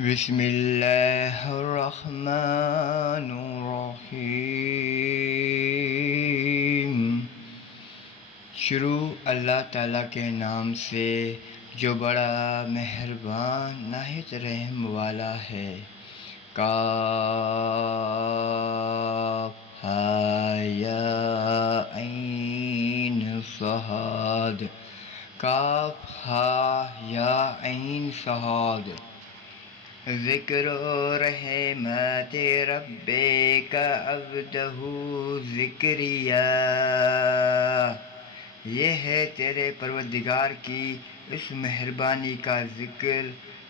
بسم اللہ الرحمن الرحیم۔ شروع اللہ تعالیٰ کے نام سے جو بڑا مہربان نہایت رحم والا ہے۔ کاف ہا یا عین صاد، کاف ہا یا عین صاد۔ ذکر رحمت ربک عبدہ زکریا، یہ ہے تیرے پروردگار کی اس مہربانی کا ذکر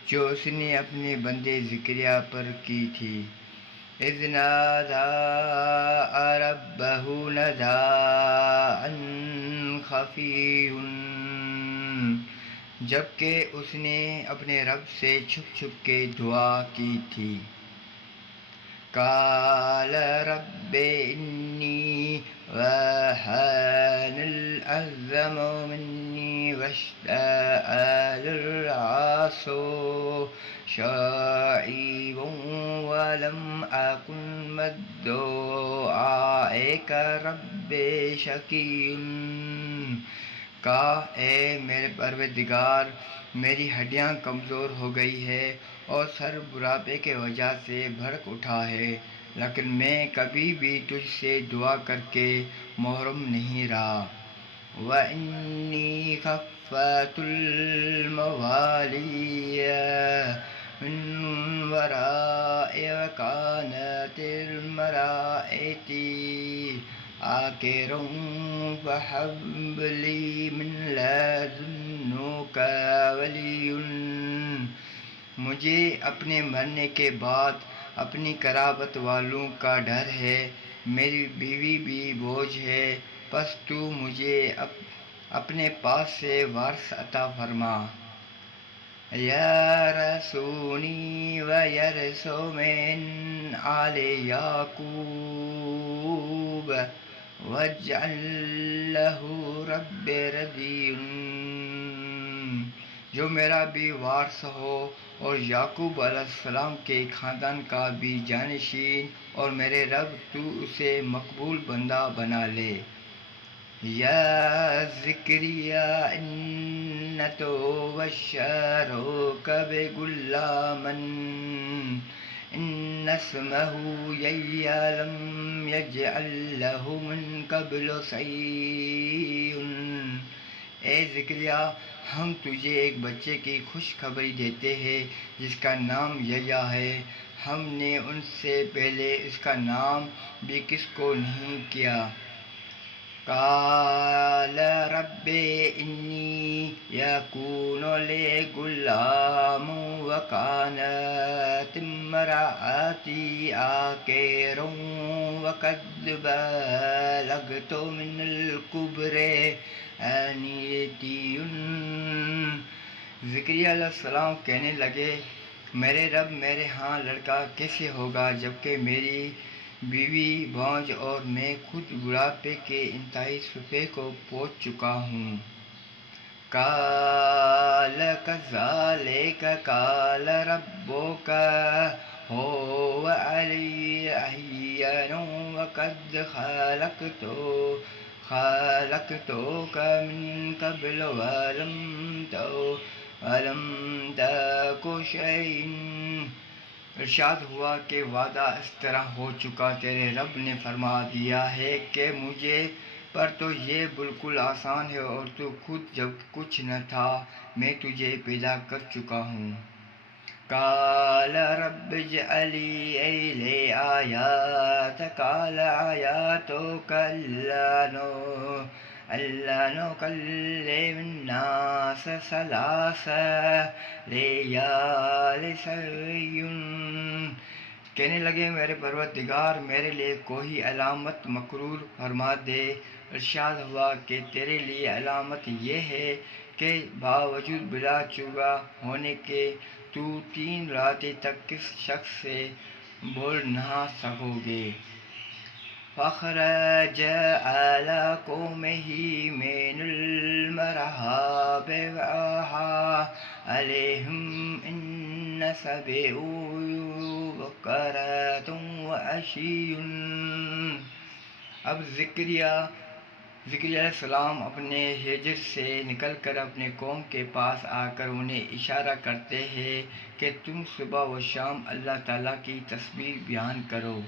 جو اس نے اپنے بندے زکریا پر کی تھی۔ اذ نادى ربه نداء خفيا، جبکہ اس نے اپنے رب سے چھپ چھپ کے دعا کی تھی۔ قال رب انی وہن العظم منی واشتعل الرأس شیبا ولم أكن بدعائك رب شقيا۔ کہا اے میرے پروردگار، میری ہڈیاں کمزور ہو گئی ہے اور سر بڑھاپے کے وجہ سے بھڑک اٹھا ہے، لیکن میں کبھی بھی تجھ سے دعا کر کے محروم نہیں رہا۔ وَإِنِّي خَفْتُ الْمَوَالِيَ مِنْ وَرَائِي وَكَانَتِ امْرَأَتِي عَاقِرًا فَهَبْ لِي مِنْ لَدُنْكَ وَلِيًّا۔ مجھے اپنے مرنے کے بعد اپنی قرابت والوں کا ڈر ہے، میری بیوی بھی بوجھ ہے، پس تو مجھے اپنے پاس سے وارث عطا فرما۔ یرثنی ویرث من آل یعقوب واجعل لہ رب رضیا، جو میرا بھی وارث ہو اور یعقوب علیہ السلام کے خاندان کا بھی جانشین، اور میرے رب تو اسے مقبول بندہ بنا لے۔ یا زکریا انا نبشرک بغلام ان اسمہ یحییٰ لم یجعل لہ من قبل سمیٰ۔ اے زکریا، ہم تجھے ایک بچے کی خوشخبری دیتے ہیں جس کا نام یحییٰ ہے، ہم نے ان سے پہلے اس کا نام بھی کسی کو نہیں کیا۔ قال رب انی یکون لی غلام وکانت امرأتی عاقرا وقد بلغت من الکبر عتیٰ۔ زکریا علیہ السلام کہنے لگے، میرے رب، میرے ہاں لڑکا کیسے ہوگا جبکہ میری بیوی بانجھ اور میں خود بڑھاپے کے انتہائی صفحے کو پہنچ چکا ہوں۔ قال کذلک قال ربک هو علی هین وقد خلقتک من قبل ولم تک شیئا۔ ارشاد ہوا کہ وعدہ اس طرح ہو چکا، تیرے رب نے فرما دیا ہے کہ مجھے پر تو یہ بالکل آسان ہے، اور تو خود جب کچھ نہ تھا میں تجھے پیدا کر چکا ہوں۔ قال رب اجعل لي آیۃ، قال آیاتک ألا نکلم الناس ثلاث لیال سویا۔ کہنے لگے، میرے پروردگار، میرے لیے کوئی علامت مقرر فرما دے۔ ارشاد ہوا کہ تیرے لیے علامت یہ ہے کہ باوجود بلا چوگا ہونے کے تو 3 راتیں تک کس شخص سے بول نہ سکو گے۔ فخرج على قومه من المرحاب وأوحى عليهم إن سبع بقرات وعشي۔ اب زکریا علیہ السلام اپنے ہجر سے نکل کر اپنے قوم کے پاس آ کر انہیں اشارہ کرتے ہیں کہ تم صبح و شام اللہ تعالیٰ کی تسبیح بیان کرو۔